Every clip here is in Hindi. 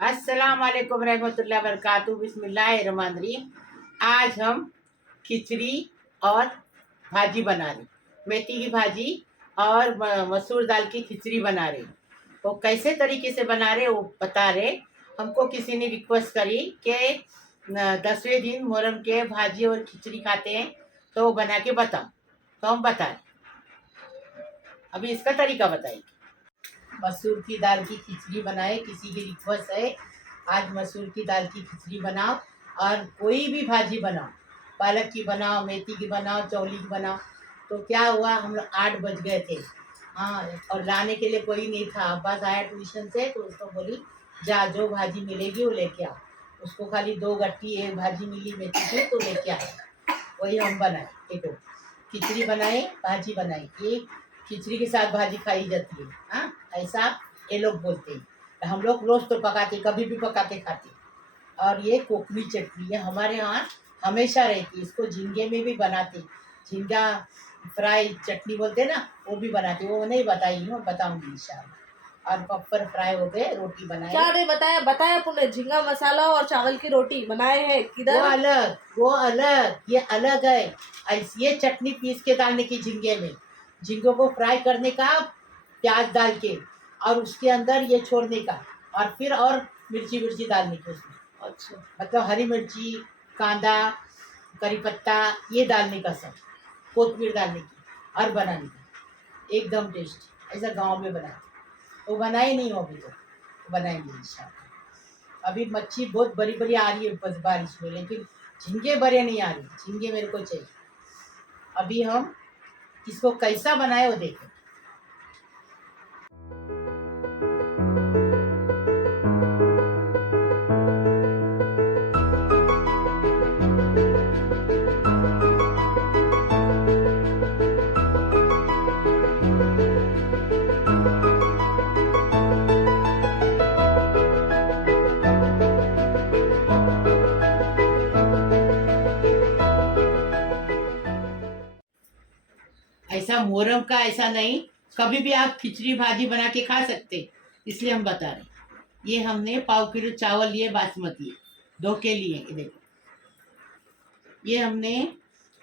अस्सलाम वालेकुम रहमतुल्लाहि व बरकातुहू बिस्मिल्लाहिर्रहमानिर्रहीम। आज हम खिचड़ी और भाजी बना रहे, मेथी की भाजी और मसूर दाल की खिचड़ी बना रहे। वो कैसे तरीके से बना रहे वो बता रहे। हमको किसी ने रिक्वेस्ट करी कि 10वें दिन मुहर्रम के भाजी और खिचड़ी खाते हैं तो वो बना के बताओ, तो हम बताएं। अभी इसका तरीका बताइए। मसूर की दाल की खिचड़ी बनाए, किसी की रिक्वेस्ट है आज मसूर की दाल की खिचड़ी बनाओ और कोई भी भाजी बनाओ, पालक की बनाओ, मेथी की बनाओ, चौली की बनाओ। तो क्या हुआ, हम लोग 8 बज गए थे। हाँ, और लाने के लिए कोई नहीं था। अब्बास आया ट्यूशन से तो उसको बोली जा जो भाजी मिलेगी वो लेके आओ। उसको खाली 2 गट्टी एक भाजी मिली मेथी की तो लेके आया। वही हम बनाए। देखो, खिचड़ी बनाए, भाजी बनाई। एक खिचड़ी के साथ भाजी खाई जाती है। हाँ, ऐसा ये लोग बोलते हैं। हम लोग रोज तो पकाते, कभी भी पका के खाते। और ये कोकमी चटनी ये हमारे यहाँ हमेशा रहती है। इसको झींगे में भी बनाते, झींगा फ्राई चटनी बोलते हैं ना, वो भी बनाते। वो नहीं बताई हूँ, बताऊंगी इंशाल्लाह। और पप्पर फ्राई हो गए, रोटी बनाई। क्या नहीं बताया? बताया पुणे झींगा मसाला और चावल की रोटी बनाए हैं वो किधर? अलग, वो अलग, ये अलग है। ये चटनी पीस के डालने की झींगे में, झींगों को फ्राई करने का प्याज डाल के, और उसके अंदर ये छोड़ने का, और फिर और मिर्ची मिर्ची डालने की उसमें। अच्छा, मतलब हरी मिर्ची, कांदा, करी पत्ता ये डालने का सब, कोथमीर डालने की और बनाने की। एकदम टेस्टी ऐसा गांव में बनाते। वो बनाए नहीं हो अभी, तो बनाएंगे इंशाल्लाह। अभी मच्छी बहुत बड़ी बड़ी आ रही है बस बारिश में, लेकिन झींगे बड़े नहीं आ रही। झींगे मेरे को चाहिए। अभी हम इसको कैसा बनाए वो देखें। ऐसा मोहर्रम का ऐसा नहीं, कभी भी आप खिचड़ी भाजी बना के खा सकते, इसलिए हम बता रहे। ये हमने 1/4 किलो चावल लिए बासमती, 2 के लिए। ये देखो, ये हमने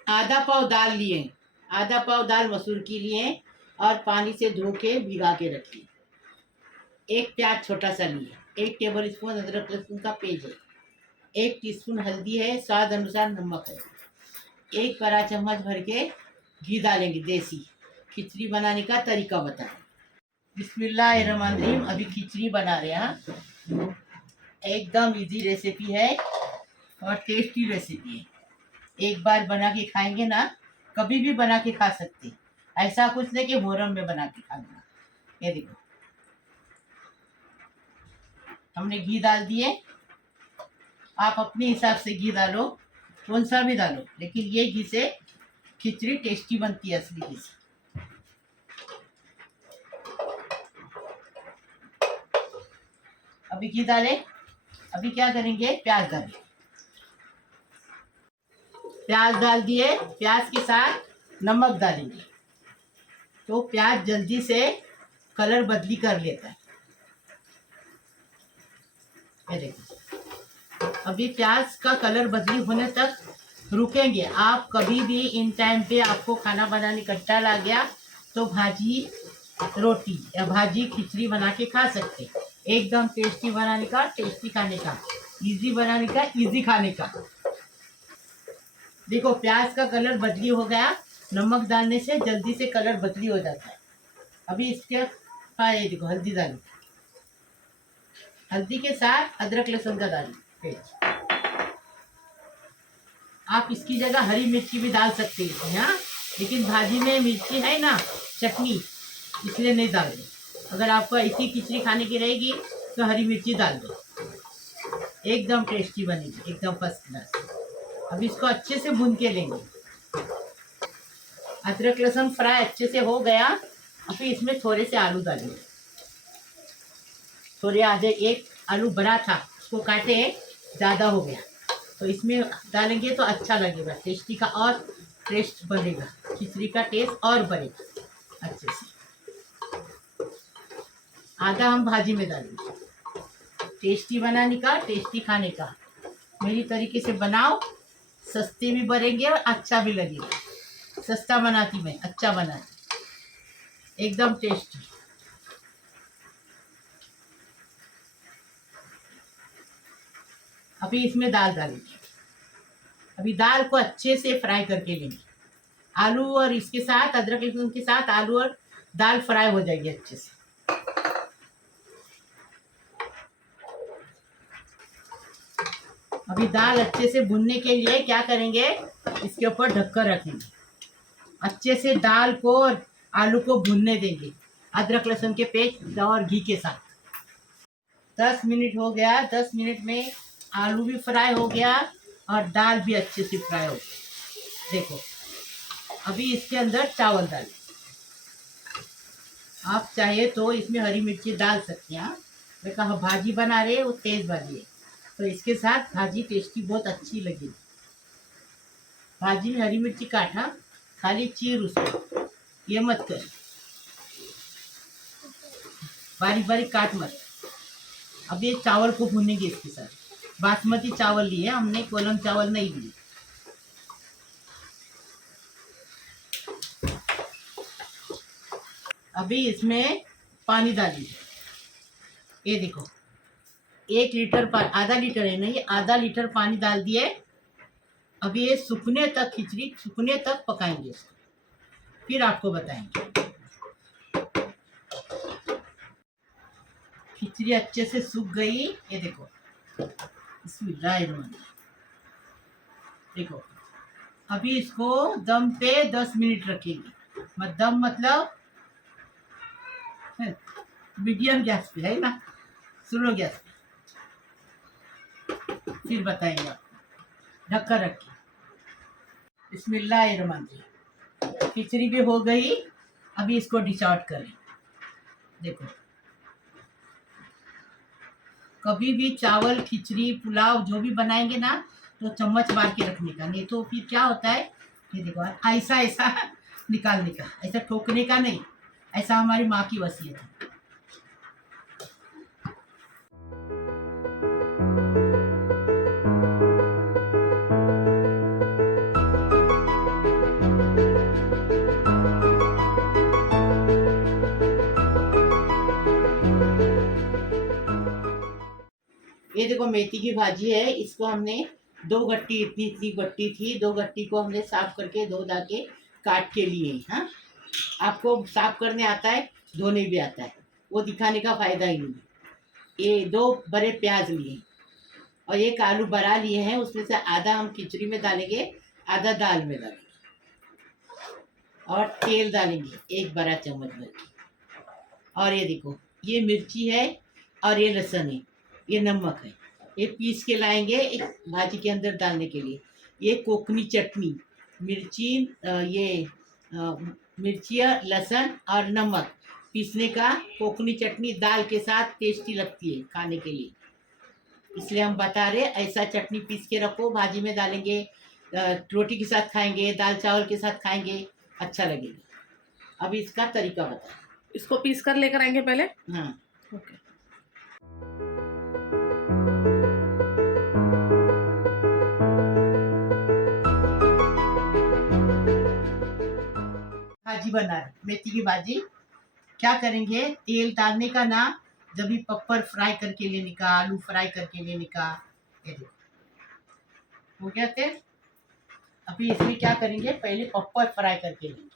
आधा पाव दाल लिए, आधा पाव दाल मसूर की लिए और पानी से धो के भिगा के रखिए। एक प्याज छोटा सा लिए, 1 टेबल स्पून अदरक लहसुन का पेस्ट है, 1 टीस्पून हल्दी है, स्वाद अनुसार नमक है, 1 बड़ा चम्मच भर के घी डालेंगे देसी। खिचड़ी बनाने का तरीका बताएं। बिस्मिल्लाहिर्रहमानिर्रहीम। अभी खिचड़ी बना रहे हैं। एकदम इजी रेसिपी है और टेस्टी रेसिपी है। एक बार बना के खाएंगे ना, कभी भी बना के खा सकते। ऐसा कुछ नहीं कि मुहर्रम में बना के खाना। ये देखो, हमने घी डाल दिए। आप अपने हिसाब से घी डालो, कौन सा भी डालो, लेकिन ये घी से खिचड़ी टेस्टी बनती है, असली घी से। अभी घी डाले। अभी क्या करेंगे, प्याज डालें। प्याज डाल दिए, प्याज के साथ नमक डालेंगे तो प्याज जल्दी से कलर बदली कर लेता है। ये देखो, अभी प्याज का कलर बदली होने तक रुकेंगे। आप कभी भी इन टाइम पे आपको खाना बनाने कट्टा लग गया तो भाजी रोटी या भाजी खिचड़ी बना के खा सकते। एकदम टेस्टी बनाने का, टेस्टी खाने का, इजी बनाने का, इजी खाने का। देखो, प्याज का कलर बदली हो गया। नमक डालने से जल्दी से कलर बदली हो जाता है। अभी इसके ये देखो, हल्दी डाली, हल्दी के साथ अदरक लहसुन का डाली पेस्ट। आप इसकी जगह हरी मिर्ची भी डाल सकते हैं यहाँ, लेकिन भाजी में मिर्ची है ना, चटनी, इसलिए नहीं डाल दो। अगर आपको ऐसी खिचड़ी खाने की रहेगी तो हरी मिर्ची डाल दो। एकदम टेस्टी बनेगी, एकदम फर्स्ट क्लास। अब इसको अच्छे से भून के लेंगे। अदरक लहसुन फ्राई अच्छे से हो गया। अभी इसमें थोड़े से आलू डालेंगे, थोड़े आधे। एक आलू बड़ा था, उसको काटे, ज़्यादा हो गया तो इसमें डालेंगे तो अच्छा लगेगा, टेस्टी का और टेस्ट बनेगा, खिचड़ी का टेस्ट और बढ़ेगा अच्छे से। आधा हम भाजी में डालेंगे। टेस्टी बनाने का, टेस्टी खाने का। मेरी तरीके से बनाओ, सस्ते भी बनेंगे और अच्छा भी लगेगा। सस्ता बनाती मैं, अच्छा बनाती, एकदम टेस्टी। अभी इसमें दाल डालेंगे। अभी दाल को अच्छे से फ्राई करके लेंगे। आलू और इसके साथ अदरक लहसुन के साथ आलू और दाल फ्राई हो जाएगी अच्छे से। अभी दाल अच्छे से भुनने के लिए क्या करेंगे, इसके ऊपर ढककर रखेंगे। अच्छे से दाल को और आलू को भुनने देंगे अदरक लहसुन के पेस्ट और घी के साथ। 10 मिनट हो गया। 10 मिनट में आलू भी फ्राई हो गया और दाल भी अच्छे से फ्राई हो गई। देखो, अभी इसके अंदर चावल डालें। आप चाहे तो इसमें हरी मिर्ची डाल सकते हैं। मैं कहा भाजी बना रहे, वो तेज भाजी है, तो इसके साथ भाजी टेस्टी बहुत अच्छी लगेगी। भाजी में हरी मिर्ची काटना, खाली चीर उसको, ये मत कर, बारीक बारीक काट मत। अब ये चावल को भूनेंगे इसके साथ। बासमती चावल लिए हमने, कोलम चावल नहीं लिए। अभी इसमें पानी डालिए। ये देखो, 1 लीटर आधा लीटर है नहीं, आधा लीटर पानी डाल दिए। अभी ये सूखने तक, खिचड़ी सूखने तक पकाएंगे इसको, फिर आपको बताएंगे। खिचड़ी अच्छे से सूख गई, ये देखो। बिस्मिल्लाहिर्रहमानिर्रहीम। देखो, अभी इसको दम पे 10 मिनट रखेंगे। दम मतलब मीडियम गैस पे है ना, स्लो गैस पे, फिर बताएंगे आपको। ढक्कन रखिए। बिस्मिल्लाहिर्रहमानिर्रहीम। खिचड़ी भी हो गई। अभी इसको डिश आउट करें। देखो, कभी भी चावल, खिचड़ी, पुलाव जो भी बनाएंगे ना, तो चम्मच मार के रखने का, नहीं तो फिर क्या होता है, ये देखो, ऐसा ऐसा निकालने का, ऐसा ठोकने का नहीं। ऐसा हमारी माँ की वसीयत है। ये देखो, मेथी की भाजी है। इसको हमने 2 गट्टी, इतनी इतनी गट्टी थी, 2 गट्टी को हमने साफ करके धो धा के काट के लिए। हाँ, आपको साफ करने आता है, धोने भी आता है, वो दिखाने का फायदा ही नहीं है। ये 2 बड़े प्याज लिए और 1 आलू बड़ा लिए हैं। उसमें से आधा हम खिचड़ी में डालेंगे, आधा दाल में डालेंगे। और तेल डालेंगे 1 बड़ा चम्मच भर के। और ये देखो, ये मिर्ची है और ये लहसुन है, ये नमक है। ये पीस के लाएंगे एक भाजी के अंदर डालने के लिए। ये कोकनी चटनी, मिर्ची, ये मिर्ची, लहसुन और नमक पीसने का कोकनी चटनी दाल के साथ टेस्टी लगती है खाने के लिए, इसलिए हम बता रहे। ऐसा चटनी पीस के रखो, भाजी में डालेंगे, रोटी के साथ खाएंगे, दाल चावल के साथ खाएंगे, अच्छा लगेगा। अभी इसका तरीका बता। इसको पीस कर लेकर आएंगे पहले। हाँ, ओके। भाजी बना रहे, मेथी की भाजी। क्या करेंगे, तेल डालने का ना, जब भी पप्पर फ्राई करके लेने का, आलू फ्राई करके लेने का। ये देखो, हो गया तेल। अभी इसमें क्या करेंगे, पहले पप्पर फ्राई करके लेंगे।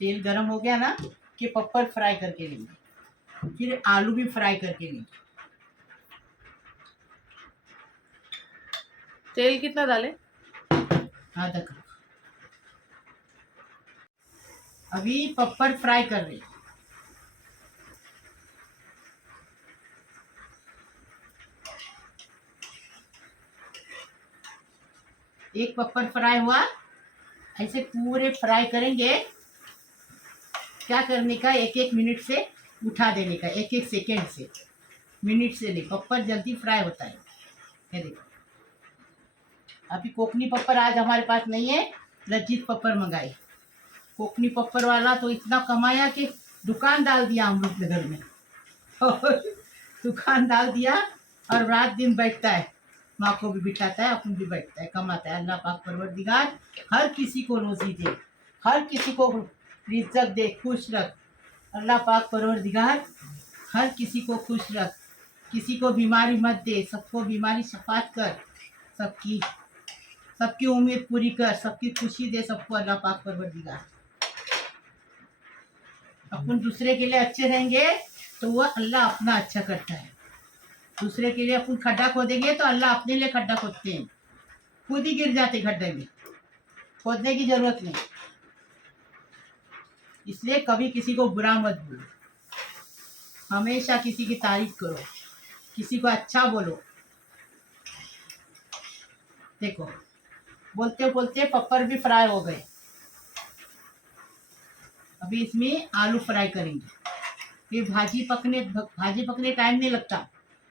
तेल गरम हो गया ना, कि पप्पर फ्राई करके लेंगे, फिर आलू भी फ्राई करके लेंगे। तेल कितना डालें? आधा कप। अभी पप्पर फ्राई कर रहे हैं। एक पप्पर फ्राई हुआ, ऐसे पूरे फ्राई करेंगे। क्या करने का, 1-1 मिनट से उठा देने का, 1-1 सेकेंड से, मिनट से नहीं। पप्पर जल्दी फ्राई होता है। ये देखो, अभी कोकनी पप्पर आज हमारे पास नहीं है, रंजीत पप्पर मंगाए। कोकनी पप्पर वाला तो इतना कमाया कि दुकान डाल दिया हम लोग के घर में। और दुकान डाल दिया और रात दिन बैठता है, माँ को भी बिठाता है, अपन भी बैठता है, कमाता है। अल्लाह पाक परवरदिगार हर किसी को रोजी दे, हर किसी को इज्जत दे, खुश रख। अल्लाह पाक परवरदिगार हर किसी को खुश रख, किसी को बीमारी मत दे, सबको बीमारी शफात कर, सबकी सबकी उम्मीद पूरी कर, सबकी खुशी दे सबको अल्लाह पाक परवरदिगार। अपन दूसरे के लिए अच्छे रहेंगे तो वह अल्लाह अपना अच्छा करता है। दूसरे के लिए अपन खड्डा खोदेंगे तो अल्लाह अपने लिए खड्डा खोदते हैं, खुद ही गिर जाते खड्डे में, खोदने की जरूरत नहीं। इसलिए कभी किसी को बुरा मत बोलो, हमेशा किसी की तारीफ करो, किसी को अच्छा बोलो। देखो बोलते बोलते पपर भी फ्राई हो गए। अभी इसमें आलू फ्राई करेंगे। फिर भाजी पकने टाइम नहीं लगता,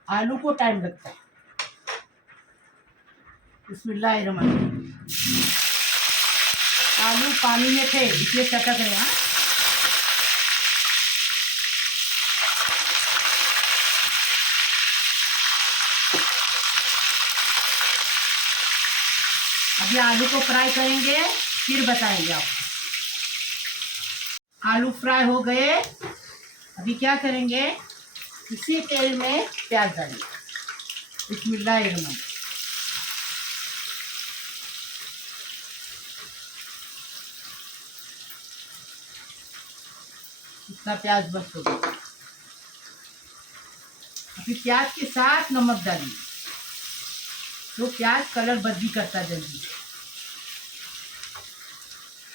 आलू को टाइम लगता है। बिस्मिल्लाहिर्रहमानिर्रहीम। आलू पानी में थे इसलिए चटक रहे हैं। अभी आलू को फ्राई करेंगे फिर बताएंगे आपको। आलू फ्राई हो गए। अभी क्या करेंगे, इसी तेल में प्याज डालेंगे। बिस्मिल्लाहिर्रहमानिर्रहीम। इसका प्याज बस हो गया। अभी प्याज के साथ नमक डालेंगे तो प्याज कलर बदली करता जल्दी।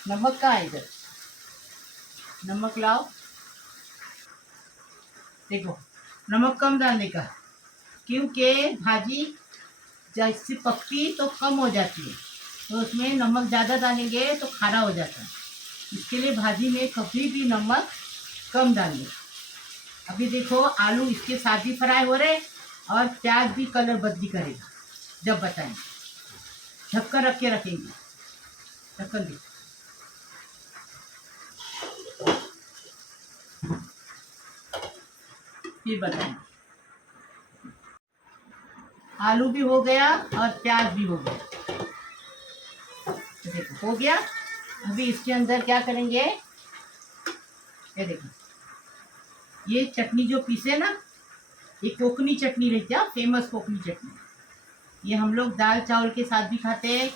नमक का है इधर, नमक लाओ। देखो नमक कम डालने का, क्योंकि भाजी जैसे पकती तो कम हो जाती है, तो उसमें नमक ज़्यादा डालेंगे तो खारा हो जाता है। इसके लिए भाजी में कभी भी नमक कम डालें। अभी देखो आलू इसके साथ ही फ्राई हो रहे और प्याज भी कलर बदली करेगा जब बताएं। ढक्कन रख के रखेंगे, ढक्कन देखो। फिर बताएं। आलू भी हो गया और प्याज भी हो गया। देखो हो गया। अभी इसके अंदर क्या करेंगे, ये देखो ये चटनी जो पीसे ना, ये कोकनी चटनी रहती है, फेमस कोकनी चटनी। ये हम लोग दाल चावल के साथ भी खाते हैं,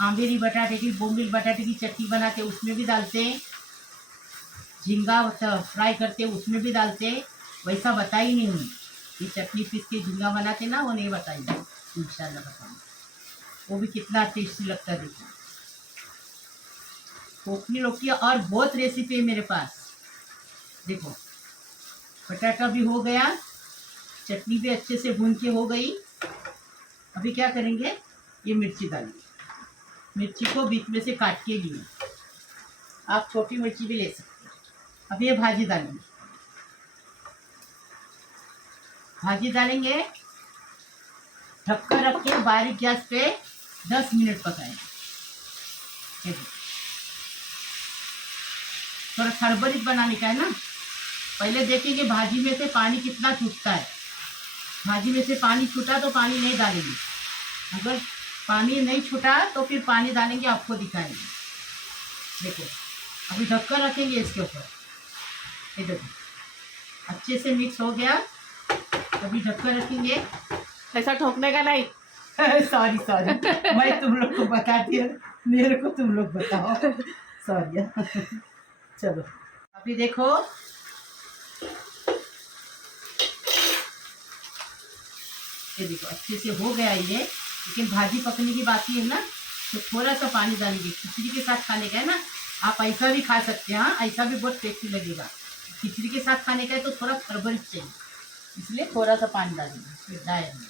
आंबेरी बटाटे की, बोम्बिल बटाटे की चटनी बनाते उसमें भी डालते हैं, झींगा फ्राई करते उसमें भी डालते हैं। वैसा बताई नहीं हूँ, ये चटनी पीस के झींगा बनाते ना, वो नहीं बताई, इंशाल्लाह बताऊँ। वो भी कितना टेस्टी लगता है। देखो कोकनी लौकी और बहुत रेसिपी है मेरे पास। देखो बटाटा भी हो गया, चटनी भी अच्छे से भून के हो गई। अभी क्या करेंगे, ये मिर्ची डालेंगे। मिर्ची को बीच में से काट के लिए, आप छोटी मिर्ची भी ले सकते हैं। अब ये भाजी डालेंगे, भाजी डालेंगे, ढक्कन रख के बारीक गैस पे 10 मिनट पकाएंगे। थोड़ा खरबरीत बनाने का है ना, पहले देखेंगे भाजी में से पानी कितना छूटता है। भाजी में से पानी छूटा तो पानी नहीं डालेंगे, अगर पानी नहीं छूटा तो फिर पानी डालेंगे, आपको दिखाएंगे। देखो अभी ढक्कन रखेंगे इसके ऊपर, ये देखो अच्छे से मिक्स हो गया। अभी ढक्कन रखेंगे। ऐसा ठोकने का नहीं। सॉरी सॉरी, मैं तुम लोग को बताती हूँ, मेरे को तुम लोग बताओ, सॉरी। चलो अभी देखो ये देखो अच्छे से हो गया ये, लेकिन भाजी पकने की बाकी है ना, तो थोड़ा सा पानी डालेंगे। खिचड़ी के साथ खाने का है ना, आप ऐसा भी खा सकते हैं। हाँ ऐसा भी बहुत टेस्टी लगेगा। खिचड़ी के साथ खाने का है तो थोड़ा खरबरीत चाहिए, इसलिए थोड़ा सा पानी डालेंगे। फिर डालेंगे।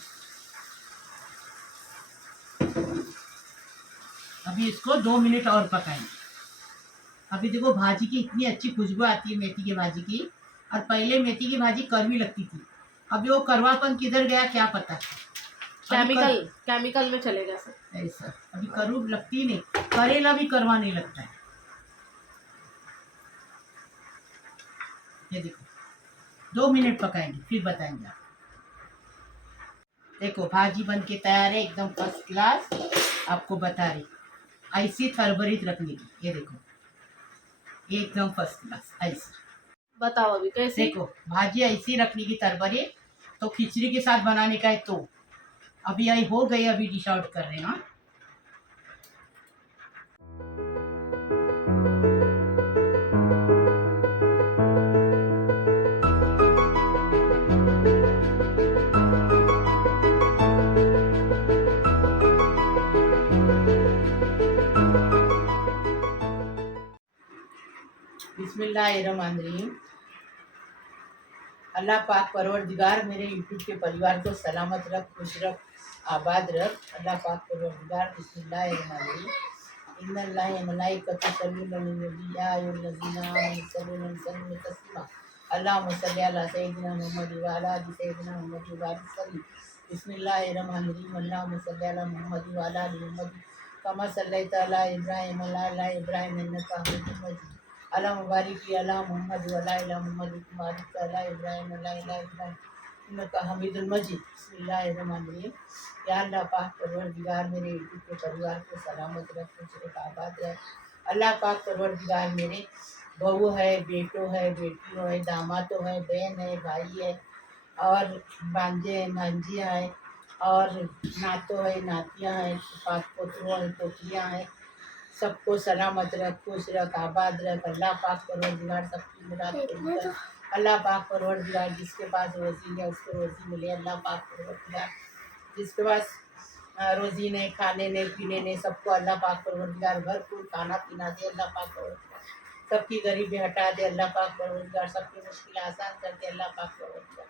अभी इसको 2 मिनट और पकाएंगे। अभी देखो भाजी की इतनी अच्छी खुशबू आती है मेथी की भाजी की, और पहले मेथी की भाजी कड़वी लगती थी, अभी वो कड़वापन किधर गया क्या पता। केमिकल में चलेगा सर। ऐसा अभी कड़ू लगती नहीं, करेला भी कड़वा नहीं लगता है। ये देखो 2 मिनट पकाएंगे फिर बताएंगे आप। देखो भाजी बन के तैयार है, एकदम फर्स्ट क्लास। आपको बता रही ऐसी थरबरीत रखने की, ये देखो एकदम फर्स्ट क्लास ऐसी। बताओ अभी कैसे। देखो भाजी ऐसी रखने की तरबरी, तो खिचड़ी के साथ बनाने का है। तो अभी आई हो गई, अभी डिश आउट कर रहे हैं। हाँ बिस्मिल्लाहिर्रहमानिर्रहीम। अल्लाह पाक परवरदिगार मेरे यूट्यूब के परिवार को सलामत रख, खुश रख, आबाद रख। अल्लाह पाक परवरदिगार। बिस्मिल्लाहिर्रहमानिर्रहीम। इन्नल्लाह व मलाइकतहु युसल्लूना अलन नबी या अय्युहल्लज़ीना आमनु सल्लु अलैहि वसल्लिमु तस्लीमा। अल्लाहुम्मा सल्लि अला सय्यिदिना मुहम्मद व अला आलि सय्यिदिना मुहम्मद व बारिक वसल्लिम। बिस्मिल्लाहिर्रहमानिर्रहीम। अल्लाहुम्मा सल्लि अला मुहम्मद व अला आलि मुहम्मद कमा सल्लैता अला इब्राहीम व अला आलि इब्राहीम इन्नका हमीदुम मजीद। अल्लाहुम्मा बारिक अला मुहम्मद व अला मुहम्मद कमा बारकता अला इब्राहीम व अला इब्राहीम इन्नका हमीदुल मजीद। बिस्मिल्लाहिर्रहमानिर्रहीम। या अल्लाह पाक परवरदिगार मेरे यूट्यूब के परिवार को सलामत रख, खुश रख, आबाद रख। अल्लाह पाक परवरदिगार मेरे बहू है, बेटो है, बेटियों है, दामादो है, बहन है, भाई है, और भांजे हैं, भांजियाँ हैं, और नातो है, नातियाँ हैं, पाक पोतों हैं, पोतियाँ हैं। सबको सलामत रख, खुश रख, आबाद रख। अल्लाह पाक परवरदिगार सबकी मुराद पूरी कर। अल्लाह पाक परवरदिगार जिसके पास रोज़ी है उसको रोज़ी मिले। अल्लाह पाक परवरदिगार जिसके पास रोज़ी नहीं, खाने नहीं, पीने नहीं, सबको अल्लाह पाक परवरदिगार भरपूर खाना पीना दे। अल्लाह पाक परवरदिगार सबकी गरीबी हटा दे। अल्लाह पाक परवरदिगार सबकी मुश्किल आसान कर दे। अल्लाह पाक परवरदिगार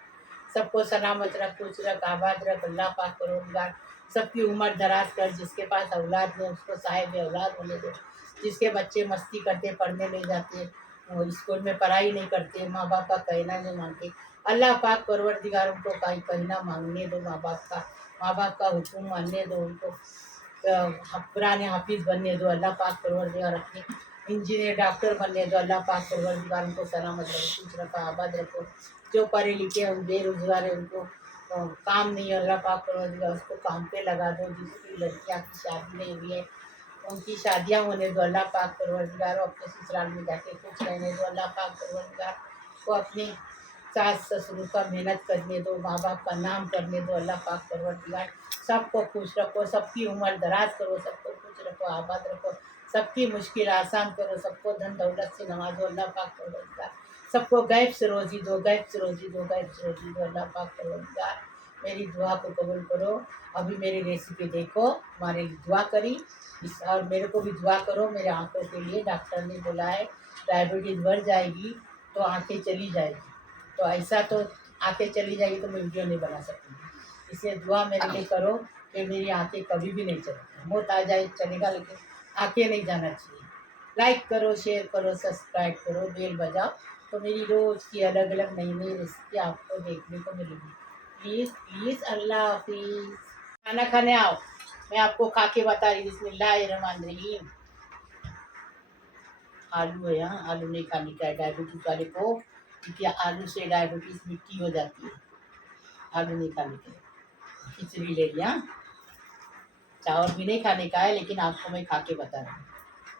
सबको सलामत रख, खुश रख, आबाद रख। अल्लाह पाक परवरदिगार सबकी उम्र दराज कर। जिसके पास औलाद नहीं उसको साहिब औलाद होने दो। जिसके बच्चे मस्ती करते, पढ़ने नहीं जाते, वो स्कूल में पढ़ाई नहीं करते, माँ बाप का कहना नहीं मानते, अल्लाह पाक परवरदिगार उनको कहना मांगने दो। माँ बाप का हुक्म मानने दो। उनको कुरान हाफिज़ बनने दो। अल्लाह पाक परवरदिगार अपने इंजीनियर डॉक्टर बनने दो। अल्लाह पाक परवरदिगार उनको सलामत रखो, खुश रखो, आबाद रखो। जो पढ़े लिखे हैं बेरोजगार है उनको काम नहीं है, अल्लाह पाक परवरदिगार उसको काम पे लगा दो। जिसकी लड़कियाँ की शादी नहीं हुई है उनकी शादियाँ होने दो। अल्लाह पाक परवरदिगार अपने ससुराल में जाके खुश रहने दो। अल्लाह पाक परवरदिगार को अपने सास ससुर का मेहनत करने दो, माँ बाप का नाम करने दो। अल्लाह पाक परवरदिगार सबको खुश रखो, सबकी उम्र दराज करो, सबको खुश रखो, आबाद रखो, सबकी मुश्किल आसान करो, सबको धन दौलत से नवाजो। अल्लाह पाक परवरदिगार सबको गैब से रोज़ी दो, गैब से रोज़ी दो, गैब से रोज़ी दो। अल्लाह पाक परवरदिगार मेरी दुआ को कबूल करो। अभी मेरी रेसिपी देखो, हमारे लिए दुआ करी और मेरे को भी दुआ करो। मेरे आँखों के लिए डॉक्टर ने बोला है डायबिटीज़ बढ़ जाएगी तो आँखें चली जाएगी, तो ऐसा तो आँखें चली जाएगी तो मैं वीडियो नहीं बना सकूँगी। इसलिए दुआ मेरे लिए करो कि मेरी आँखें कभी भी नहीं चलेगी। मौत आ जाए चलेगा लेकिन आँखें नहीं जाना चाहिए। लाइक करो, शेयर करो, सब्सक्राइब करो, बेल बजाओ, तो मेरी रोज़ की अलग अलग नई नई रेसिपी आपको देखने को मिलेगी। प्लीज़ प्लीज़, अल्लाह हाफिज़। खाना खाने आओ, मैं आपको खा के बता रही। बिस्मिल्लाहिर्रहमानिर्रहीम। आलू है यहाँ, आलू नहीं खाने का है डायबिटीज़ वाले को, क्योंकि आलू से डायबिटीज़ मिट्टी हो जाती है। आलू नहीं खाने का है। खिचड़ी ले लिया, चावल भी नहीं खाने का है, लेकिन आपको मैं खा के बता रही हूँ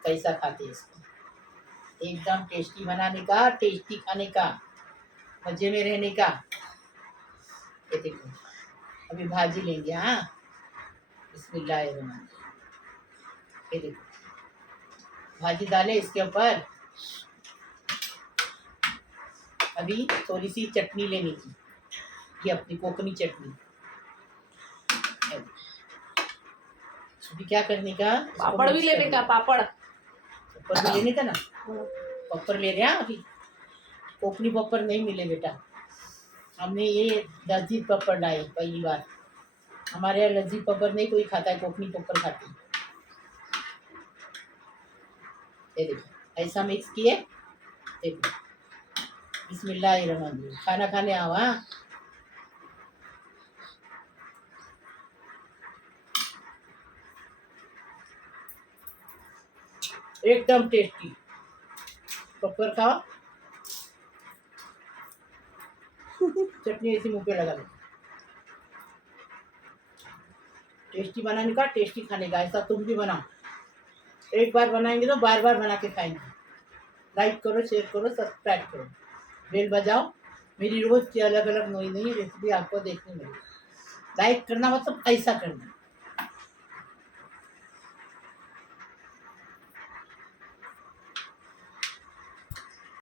कैसा खाते हैं इसको। एकदम टेस्टी बनाने का, टेस्टी खाने का, मज़े में रहने का। ये देखो अभी भाजी लेंगे। हाँ बिस्मिल्लाहिर्रहमानिर्रहीम। ये देखो भाजी डाले इसके ऊपर। अभी थोड़ी सी चटनी लेनी थी, ये अपनी कोकनी चटनी। अभी क्या करने का, पापड़ भी लेने का, पापड़ पप्पर भी लेने का ना, पप्पर ले रहे हैं। अभी कोकनी पप्पर नहीं मिले बेटा, हमने ये लजीज पप्पर लाए पहली बार। हमारे यहाँ लजीज पप्पर नहीं कोई खाता है, कोकनी पप्पर खाते हैं। ये देखो ऐसा मिक्स किए, देखो बिस्मिल्लाहिर्रहमानिर्रहीम। खाना खाने आओ। हाँ एकदम टेस्टी पप्पर खाओ। चटनी ऐसी मुँह पे लगा लो। टेस्टी बनाने का, टेस्टी खाने का। ऐसा तुम भी बनाओ। एक बार बनाएंगे तो बार बार बना के खाएंगे। लाइक करो, शेयर करो, सब्सक्राइब करो, बेल बजाओ। मेरी रोज़ की अलग अलग नई नई रेसिपी आपको देखने मिलेगी। लाइक करना मतलब ऐसा करना।